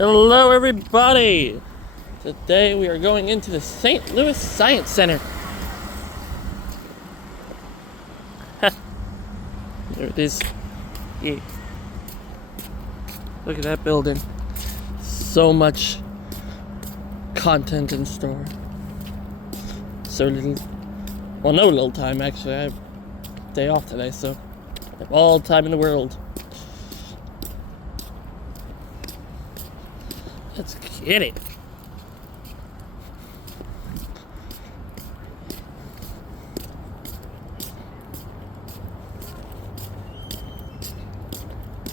Hello, everybody! Today we are going into the St. Louis Science Center. There it is. Yeah. Look at that building. So much content in store. So little. Well, no little time, actually. I have a day off today, so I have all the time in the world. Let's get it.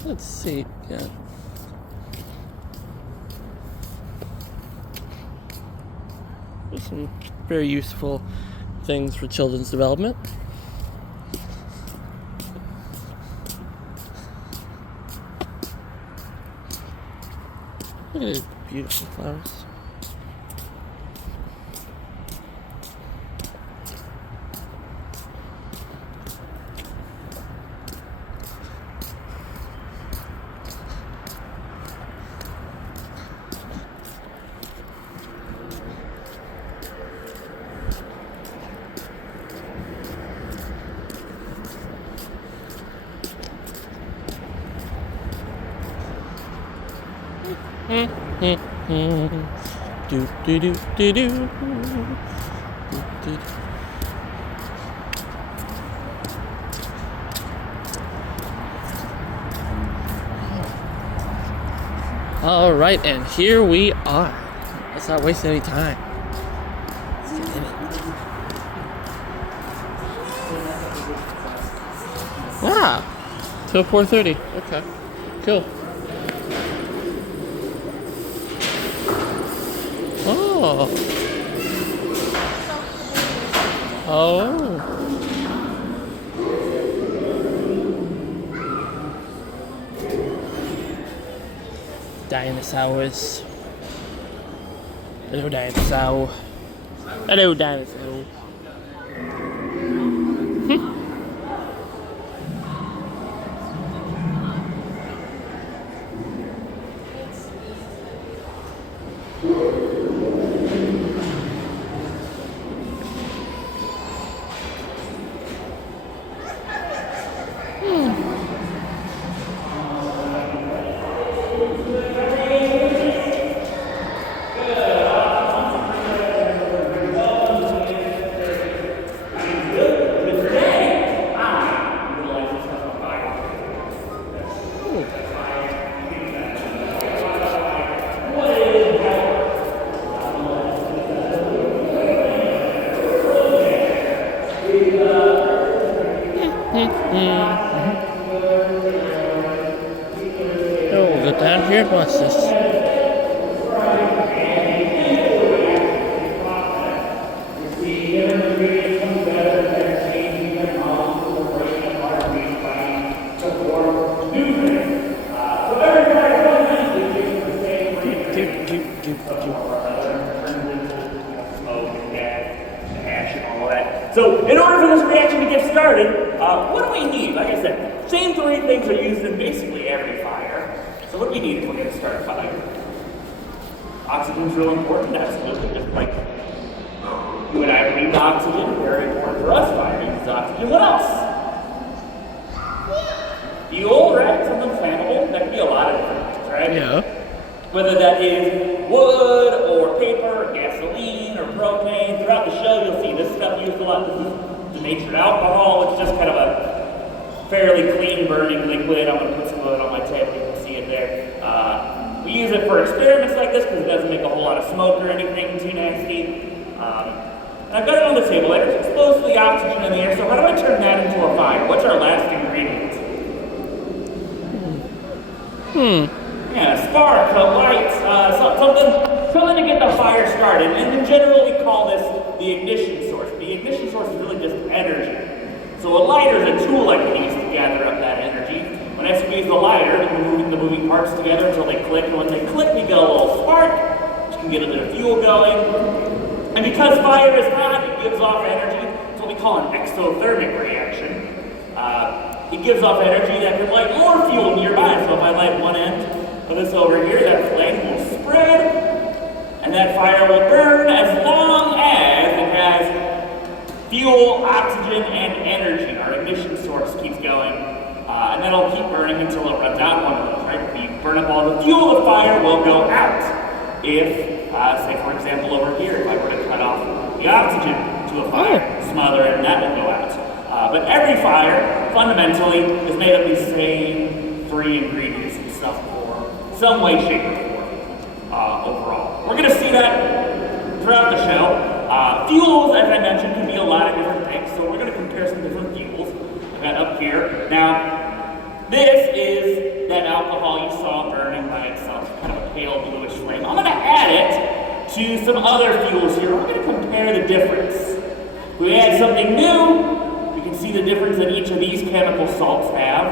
Let's see. Yeah. There's some very useful things for children's development. Look at these beautiful flowers. Do do do do do. All right, and here we are. Let's not waste any time. Let's get in it. Wow, till 4:30. Okay, cool. Oh. Oh. Dinosaurs. Hello, dinosaur. Hello, dinosaur. Oh, we'll go down here and watch this. So, in order for this reaction to get started, what do we need? Like I said, same three things are used in basically every fire. So what do we need if we're going to start a fire? Oxygen's real important, absolutely. Just like you and I breathe oxygen, very important for us. Fire uses oxygen. What else? Fuel, right? Something flammable. That could be a lot of different things, right? Yeah. Whether that is wood or paper or gasoline or propane. Throughout the show you'll see this stuff used a lot. This is denatured alcohol. It's just kind of a fairly clean burning liquid. I'm going to put some of it on my table. You can see it there. We use it for experiments like this because it doesn't make a whole lot of smoke or anything too nasty. And I've got it on the table. It's exposed to the oxygen in the air. So how do I turn that into a fire? What's our last ingredient? Yeah, spark, a light, something to get the fire started. And in general, we call this the ignition source. The ignition source is really just energy. So a lighter is a tool I can use to gather up that energy. When I squeeze the lighter, I'm moving the moving parts together until they click. And when they click, we get a little spark, which can get a bit of fuel going. And because fire is hot, it gives off energy. It's what we call an exothermic reaction. It gives off energy that can light more fuel nearby. So if I light one end, Put this over here, that flame will spread, and that fire will burn as long as it has fuel, oxygen, and energy. Our ignition source keeps going, and then it'll keep burning until it runs out one of those, right? If you burn up all the fuel, the fire will go out. If, say for example over here, if I were to cut off the oxygen to a fire, smother it, and that will go out. But every fire, fundamentally, is made of these same 3 ingredients and stuff for some way, shape, or form overall. We're going to see that throughout the show. Fuels, as I mentioned, can be a lot of different things, so we're going to compare some different fuels. I've got up here. Now, this is that alcohol you saw burning by itself, kind of a pale bluish flame. I'm going to add it to some other fuels here. We're going to compare the difference. If we add something new, you can see the difference that each of these chemical salts have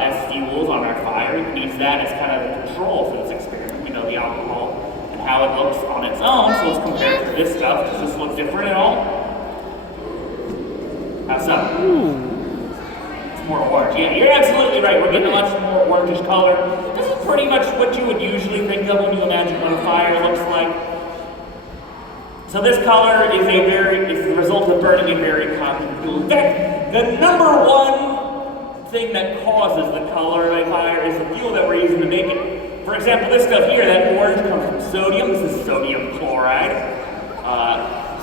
as fuels on our fire. You can use that as kind of the control for this experiment. We know the alcohol and how it looks on its own, so let's compare it to this stuff. Does this look different at all? How's that? It's more orange. Yeah, you're absolutely right. We're getting a much more orangish color. This is pretty much what you would usually think of when you imagine what a fire looks like. So this color is the result of burning a very common fuel. In fact, the number one thing that causes the color of a fire is the fuel that we're using to make it. For example, this stuff here, that orange comes from sodium. This is sodium chloride.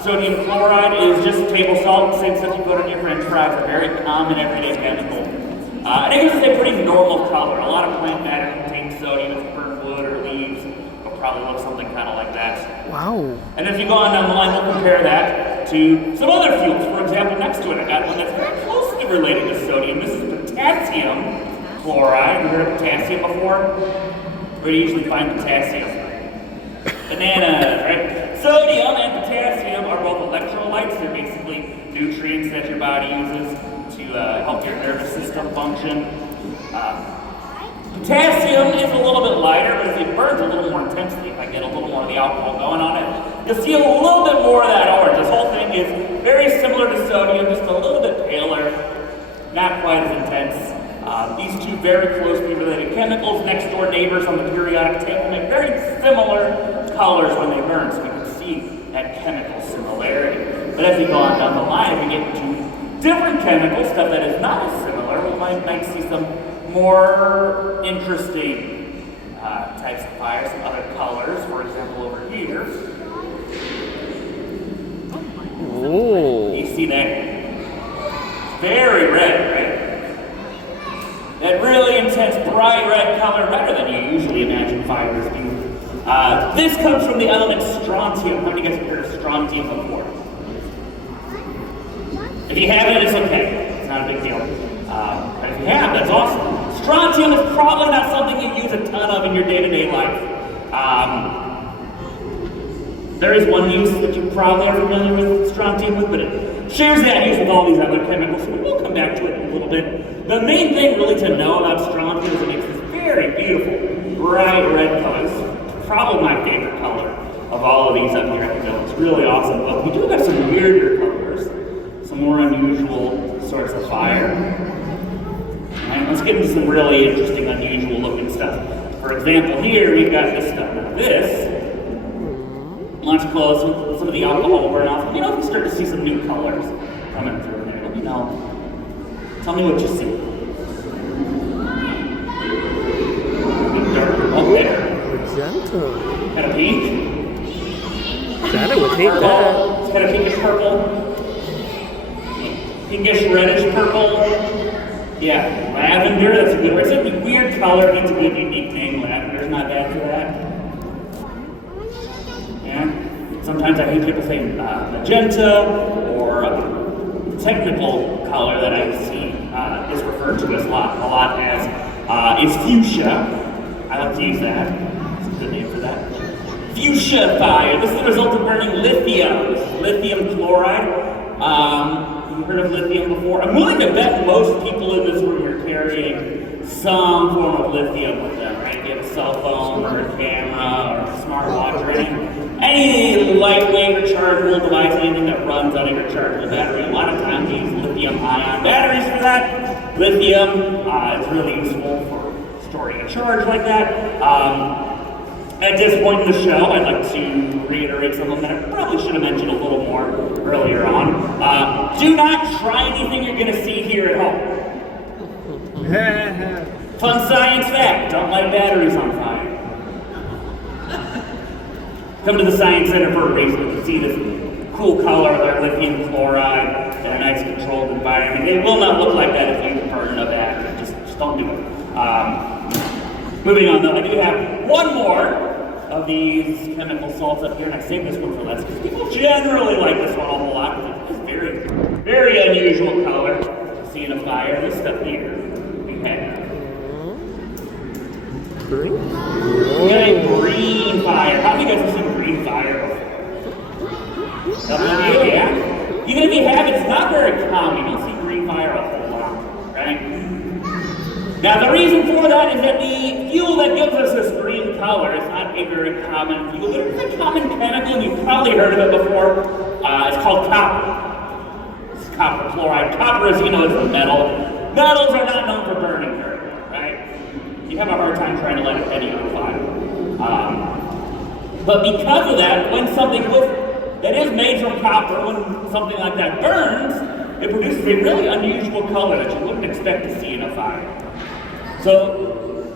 Sodium chloride is just table salt, same stuff you put on your french fries, a very common everyday chemical. And it gives us a pretty normal color. A lot of plant matter contains sodium. If you burn wood or leaves, it'll probably look something kind of like that. Wow. And if you go on down the line, we'll compare that to some other fuels. For example, next to it, I got one that's very closely related to sodium. This is potassium chloride. You heard of potassium before? Where do you usually find potassium? Bananas, right? Sodium and potassium are both electrolytes. They're basically nutrients that your body uses to help your nervous system function. Potassium is a little bit lighter, but if it burns a little more intensely, if I get a little more of the alcohol going on it, you'll see a little bit more of that orange. This whole thing is very similar to sodium, just a little bit paler, not quite as intense. These two very closely related chemicals, next door neighbors on the periodic table, make very similar colors when they burn, so we can see that chemical similarity. But as we go on down the line, if we get into different chemicals, stuff that is not as similar, we might see some more interesting types of fires, some other colors. For example, over here. Oh. You see that? Very red, right? That really intense, bright red color, better than you usually imagine fires do. This comes from the element strontium. How many of you guys have heard of strontium before? If you haven't, it's okay. It's not a big deal. But if you have, that's awesome. Strontium is probably not something you use a ton of in your day-to-day life. There is one use that you probably are familiar with strontium with, but it shares that use with all these other chemicals, so we'll come back to it in a little bit. The main thing really to know about strontium is it makes this very beautiful, bright red color. It's probably my favorite color of all of these up here. I think that looks really awesome, but we do have some weirder colors, some more unusual sorts of fire. And let's get into some really interesting, unusual looking stuff. For example, here we've got this stuff. Now this, much closer with some of the alcohol will burn off. Let me know if you start to see some new colors coming through here. Let me know. Tell me what you see. Darker. Oh, there. Magenta. Kind of pink. Santa would hate that. It's kind of pinkish purple. Pinkish reddish purple. Yeah, lavender, that's a good word. It's a weird color, it's a good unique name. Lavender's not bad for that. Yeah. Sometimes I hear people say magenta, or a technical color that I see is referred to as a lot as is fuchsia. I like to use that. It's a good name for that. Fuchsia fire. This is the result of burning lithium. This is lithium chloride. You've heard of lithium before? I'm willing to bet most people in this room are carrying some form of lithium with them, right? If you have a cell phone or a camera or a smartwatch or any lightweight rechargeable device, anything that runs on a rechargeable battery. A lot of times we use lithium-ion batteries for that. Lithium is really useful for story in charge like that. At this point in the show, I'd like to reiterate something that I probably should have mentioned a little more earlier on. Do not try anything you're going to see here at home. Fun science fact, don't light batteries on fire. Come to the Science Center for a reason. You see this cool color of their lithium chloride in a nice controlled environment. It will not look like that if you burn a battery. Just don't do it. Moving on though, I do have one more of these chemical salts up here, and I saved this one for last because people generally like this one a whole lot because it's very, very unusual color to see in a fire. This stuff here we have. Green? We got a green fire. How many of you guys have seen green fire before? Some of you, yeah? Even if you have, it's not very common. You don't see green fire a whole lot, right? Now, the reason for that is that the fuel that gives us this green color is not a very common fuel, but it's a common chemical, and you've probably heard of it before. It's called copper. It's copper chloride. Copper, as you know, is a metal. Metals are not known for burning very well, right? You have a hard time trying to light a penny on fire. But because of that, when something that is made from copper, when something like that burns, it produces a really unusual color that you wouldn't expect to see in a fire. So,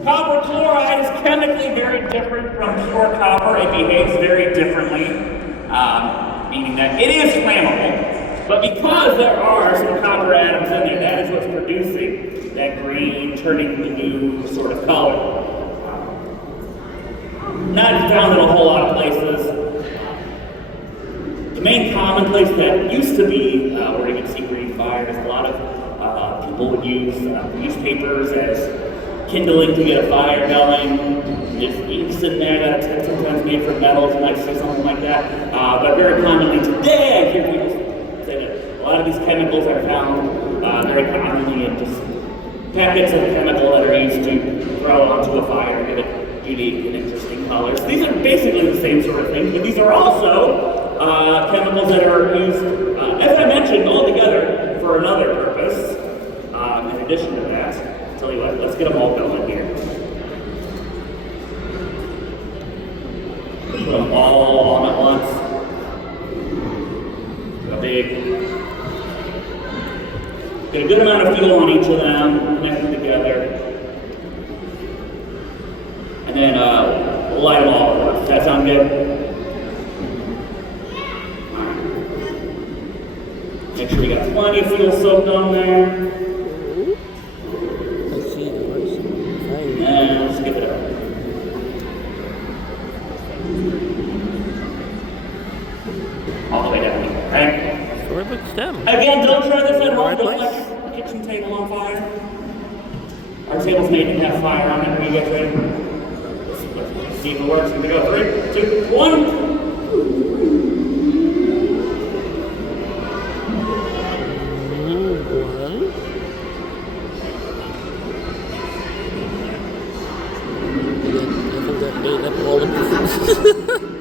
copper chloride is chemically very different from pure copper. It behaves very differently, meaning that it is flammable. But because there are some copper atoms in there, that is what's producing that green, turning blue sort of color. Not found in a whole lot of places. The main common place that used to be where you could see green fire is a lot of people would use newspapers as kindling to get a fire going. There's inks in there that sometimes made from metals, you might see something like that. But very commonly today, I hear people say that a lot of these chemicals are found very commonly in just packets of chemical that are used to throw onto a fire, give it unique and interesting colors. These are basically the same sort of things, but these are also chemicals that are used, as I mentioned, all together for another purpose. In addition to that, I'll tell you what, let's get them all going here. Put them all on at once. Get a good amount of fuel on each of them, connect them together. And then light them all at once. Does that sound good? Make sure we got plenty of fuel soaked on there. I see the words. And let's give it up. All the way down here, right? Sure looks them. Again, don't try this at home. Right Don't place. let your kitchen table on fire. Our table's made to have fire on it. Are you guys ready? Let's see if it works. Here we go. 3, 2, 1.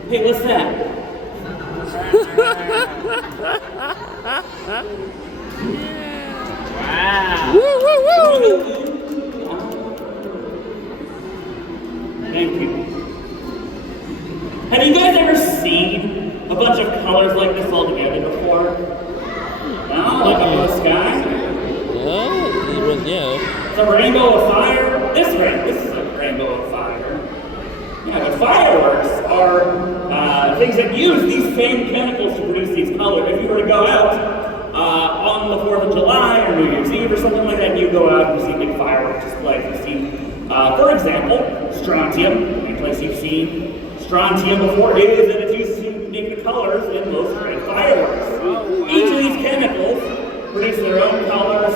Hey, what's that? Wow. Woo, woo, woo! Thank you. Have you guys ever seen a bunch of colors like this all together before? No? Like up in the sky? Yeah. It's a rainbow of fire? This is a rainbow of fire. Yeah, but fireworks are things that use these same chemicals to produce these colors. If you were to go out on the 4th of July or New Year's Eve or something like that, and you go out and you see big fireworks displays. You see, for example, strontium. Any place you've seen strontium before is that it's used to make the colors in those red fireworks. Each of these chemicals produce their own colors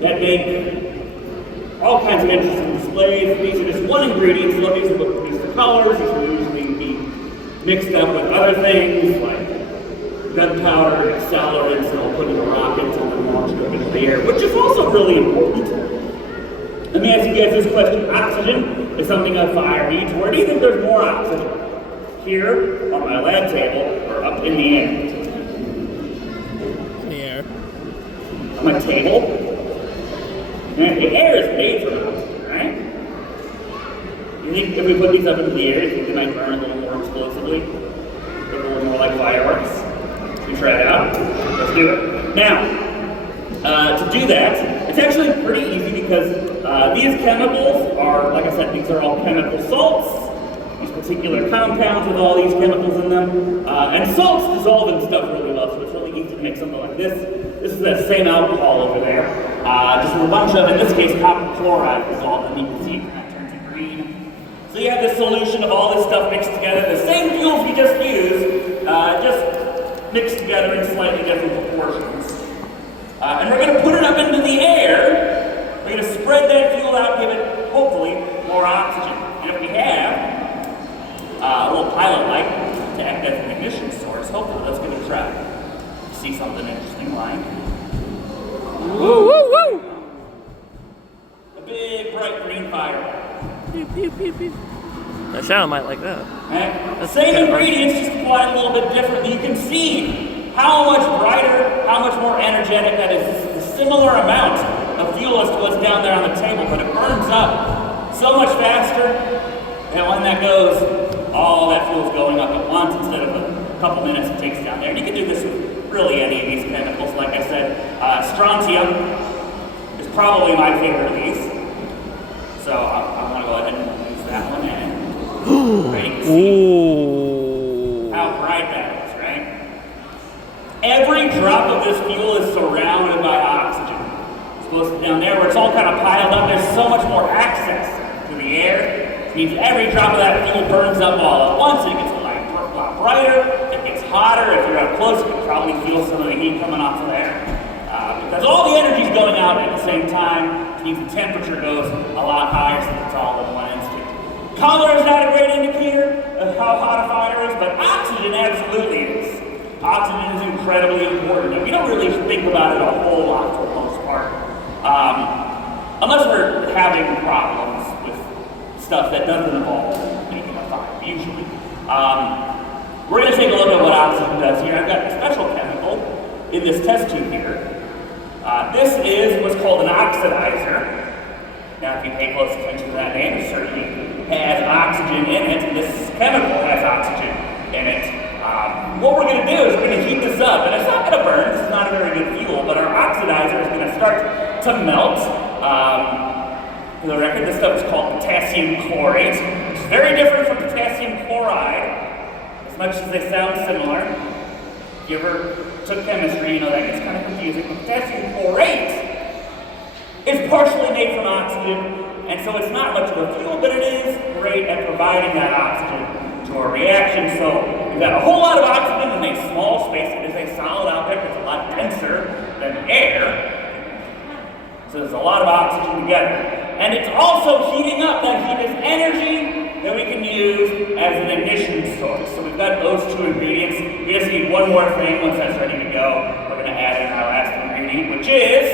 that make all kinds of interesting displays. These are just one ingredient, so these are what produce the colors. These will usually be mixed up with other things like gunpowder, accelerants, and all put into rockets and then launched up into the air, which is also really important. Let me ask you guys this question. Oxygen is something a fire needs. Where do you think there's more oxygen? Here, on my lab table, or up in the air? In the air. On my table? The air is made from oxygen, right? think if we put these up into the air, you think they might burn a little more explosively? Look a little more like fireworks? Should we try it out? Let's do it. Now, to do that, it's actually pretty easy because these chemicals are, like I said, these are all chemical salts. These particular compounds with all these chemicals in them. And salts dissolve in stuff really well, so it's really easy to make something like this. This is that same alcohol over there. Just with a bunch of, in this case, copper chloride dissolved, and you can see it kind of turns to green. So you have this solution of all this stuff mixed together, the same fuels we just used, just mixed together in slightly different proportions. And we're going to put it up into the air. We're going to spread that fuel out, give it, hopefully, more oxygen. And if we have a little pilot light to act as an ignition source, hopefully let's give it a try. See something interesting like. Woo, woo, woo! A big, bright green fire. Pew, pew, pew, pew. That sound might like that. Okay. The same ingredients, just applied a little bit differently. You can see how much brighter, how much more energetic that is. This is a similar amount of fuel as to what's down there on the table, but it burns up so much faster. And when that goes, all that fuel is going up at once instead of a couple minutes it takes down there. And you can do this with really any of these chemicals. Like I said, strontium is probably my favorite of these. So I want to go ahead and use that one. And ready to see how bright that is, right? Every drop of this fuel is surrounded by oxygen. It's supposed to be down there where it's all kind of piled up. There's so much more access to the air. It means every drop of that fuel burns up all at once, and it gets a lot brighter, it gets hotter. If you're up close, you can probably feel some of the heat coming off of there. Because all the energy is going out at the same time, it means the temperature goes a lot higher since it's all in one instant. Color is not a great indicator of how hot a fire is, but oxygen absolutely is. Oxygen is incredibly important, and we don't really think about it a whole lot for the most part. Unless we're having problems with stuff that doesn't involve making a fire, usually. We're going to take a look at what oxygen does here. I've got a special chemical in this test tube here. This is what's called an oxidizer. Now, if you pay close attention to that name, it certainly has oxygen in it, and this chemical has oxygen in it. What we're going to do is we're going to heat this up, and it's not going to burn. This is not a very good fuel, but our oxidizer is going to start to melt. For the record, this stuff is called potassium chlorate, which is very different from potassium chloride, as much as they sound similar. If you ever took chemistry, you know that gets kind of confusing. But potassium chlorate is partially made from oxygen, and so it's not much of a fuel, but it is great at providing that oxygen to a reaction. So we've got a whole lot of oxygen in a small space. It is a solid object. It's a lot denser than air. So there's a lot of oxygen together. And it's also heating up. That heat is energy that we can use as an ignition source. So we've got those two ingredients. We just need one more thing. Once that's ready to go, we're going to add in our last ingredient, which is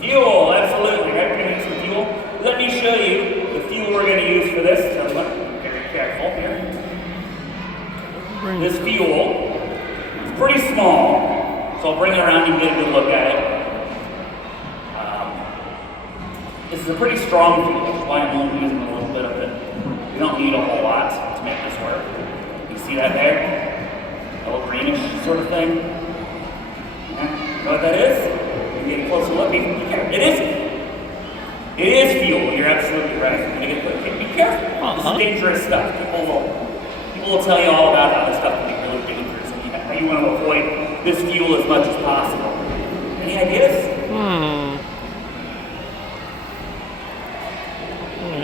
fuel. Absolutely, right? We're going to use some fuel. Let me show you the fuel we're going to use for this. So be very careful here. This fuel is pretty small. So I'll bring it around and get a good look at it. This is a pretty strong fuel, which is why I'm only using a little bit of it. We don't need a whole lot to make this work. You see that there? A little greenish sort of thing. Yeah. You know what that is? You get a closer look. It is fuel. You're absolutely right. I'm gonna be careful. This is dangerous stuff. People will tell you all about how this stuff can be really dangerous and how you want to avoid this fuel as much as possible. Any ideas?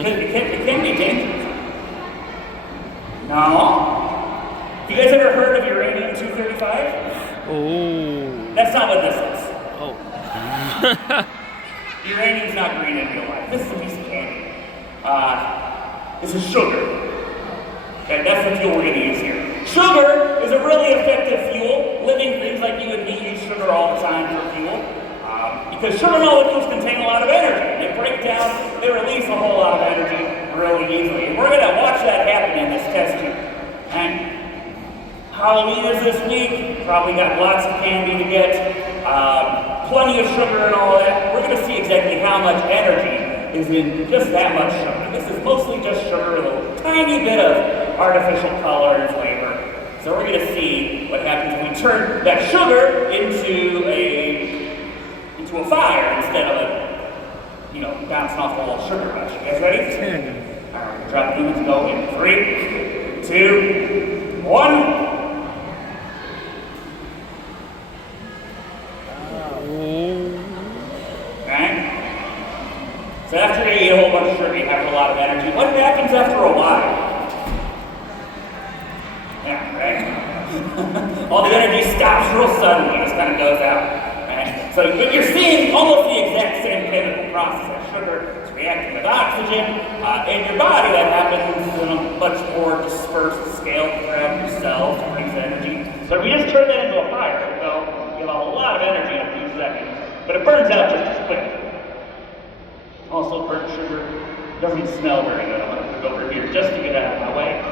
It can be dangerous. No. You guys ever heard of uranium-235? Oh. That's not what this is. Oh. Uranium's not green in real life. This is a piece of candy. This is sugar. Okay, that's the fuel we're going to use here. Sugar is a really effective fuel. Living things like you and me use sugar all the time for fuel. Because sugar molecules contain a lot of energy. They break down, they release a whole lot of energy really easily. And we're going to watch that happen in this test tube. And Halloween is this week. Probably got lots of candy to get. Plenty of sugar and all that. We're going to see exactly how much energy is in just that much sugar. This is mostly just sugar with a tiny bit of artificial color and flavor. So we're going to see what happens when we turn that sugar into a fire instead of bouncing off the whole sugar rush. You guys ready? Alright, drop these, go in 3, 2, 1. So after you eat a whole bunch of sugar, you have a lot of energy. What happens after a while? Yeah, right? All the energy stops real suddenly, just kind of goes out. Right? So what you're seeing almost the exact same chemical process. That sugar is reacting with oxygen. In your body, that happens in a much more dispersed scale throughout your cells to produce energy. So if we just turn that into a fire, well, you have a lot of energy in a few seconds, but it burns out just as quick. Also, burnt sugar doesn't smell very good. I'm going to put it over here just to get it out of my way.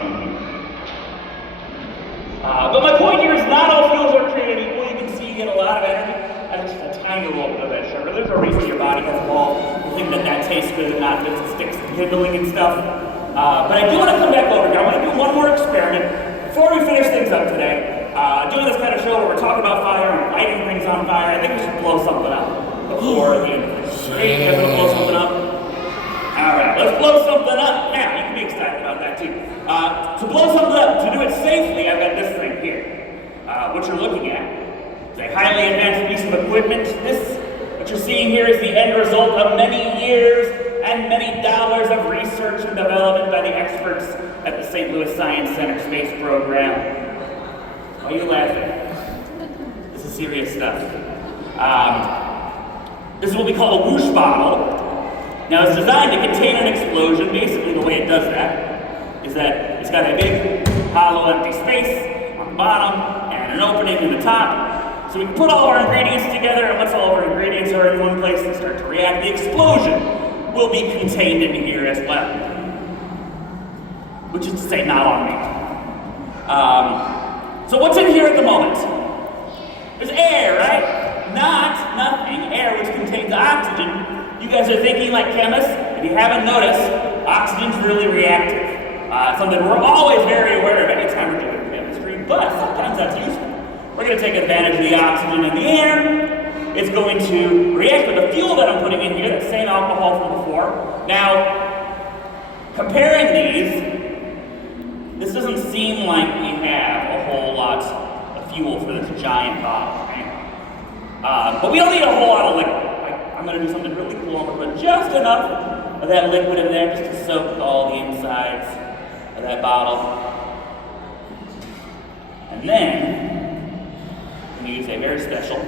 But my point here is not all fuels are created equal. You can see you get a lot of energy out of just a tiny little bit of that sugar. There's a reason your body has evolved to think that tastes good and not just sticks and giggling and stuff. But I do want to come back over here. I want to do one more experiment before we finish things up today. Doing this kind of show where we're talking about fire and lighting things on fire, I think we should blow something up before the end of this. Great, you guys want to blow something up? Alright, let's blow something up. Now, you can be excited about that too. To blow something up, to do it safely, I've got this thing here. What you're looking at is a highly advanced piece of equipment. What you're seeing here is the end result of many years and many dollars of research and development by the experts at the St. Louis Science Center Space Program. Why are you laughing? This is serious stuff. This is what we call a whoosh bottle. Now it's designed to contain an explosion. Basically the way it does that is that it's got a big hollow empty space on the bottom and an opening in the top. So we can put all our ingredients together, and once all of our ingredients are in one place and start to react, the explosion will be contained in here as well. Which is to say, not on me. So what's in here at the moment? There's air, right? Not nothing, air which contains oxygen. You guys are thinking like chemists. If you haven't noticed, oxygen's really reactive. Something we're always very aware of anytime we're doing chemistry, but sometimes that's useful. We're going to take advantage of the oxygen in the air. It's going to react with the fuel that I'm putting in here, that same alcohol from before. Now, comparing these, this doesn't seem like we have a whole lot of fuel for this giant bottle, right? But we don't need a whole lot of liquid. I'm going to do something really cool. I'm going to put just enough of that liquid in there just to soak all the insides of that bottle. And then, I'm going to use a very special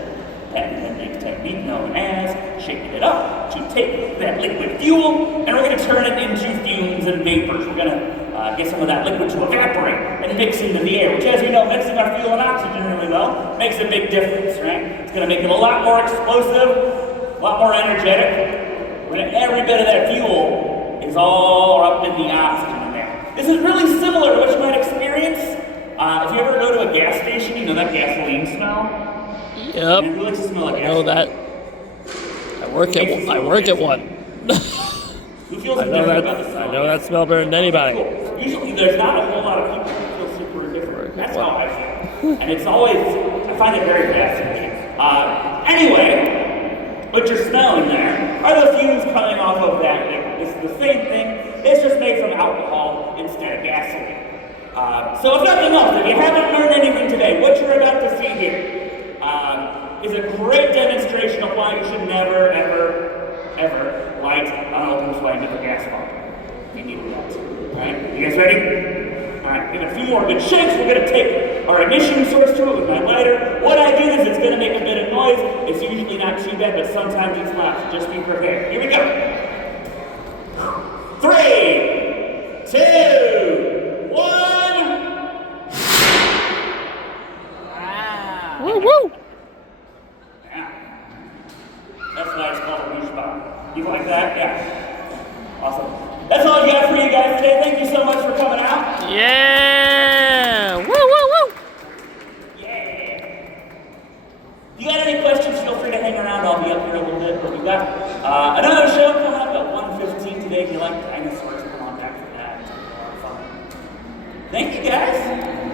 patent technique known as shaking it up to take that liquid fuel, and we're going to turn it into fumes and vapors. We're going to get some of that liquid to evaporate and mix into the air, which, as we know, mixing our fuel and oxygen really well makes a big difference, right? It's going to make it a lot more explosive, a lot more energetic, when every bit of that fuel is all up in the oxygen in there. This is really similar to what you might experience if you ever go to a gas station. You know that gasoline smell? Yep. It really smells like I know that. I work at one. Who feels I know different about the that. smell? I know that smell better than anybody. Cool. Usually there's not a whole lot of people who feel super different. That's how I feel. And it's always, I find it very fascinating. Anyway, what you're smelling there are the fumes coming off of that liquid. This is the same thing. It's just made from alcohol instead of gasoline. So if nothing else, if you haven't learned anything today, what you're about to see here is a great demonstration of why you should never, ever light an open flame with a gas pump. You need that. Alright, you guys ready? Alright, we got a few more good shakes. We're going to take our ignition source to it with my lighter. What I do is it's going to make a bit of noise. It's usually not too bad, but sometimes it's loud. So just be prepared. Here we go. 3, 2, 1. Wow. Woo woo! Yeah. That's why it's called a whoosh bottle. You like that? Yeah. Awesome. That's all I got for you guys today. Thank you so much for coming out. Yeah! Woo woo woo! Yeah. If you got any questions, feel free to hang around. I'll be up here a little bit. But we got another show coming up at 1:15. you like dinosaurs, come on back for that. It's a lot of fun. Thank you guys.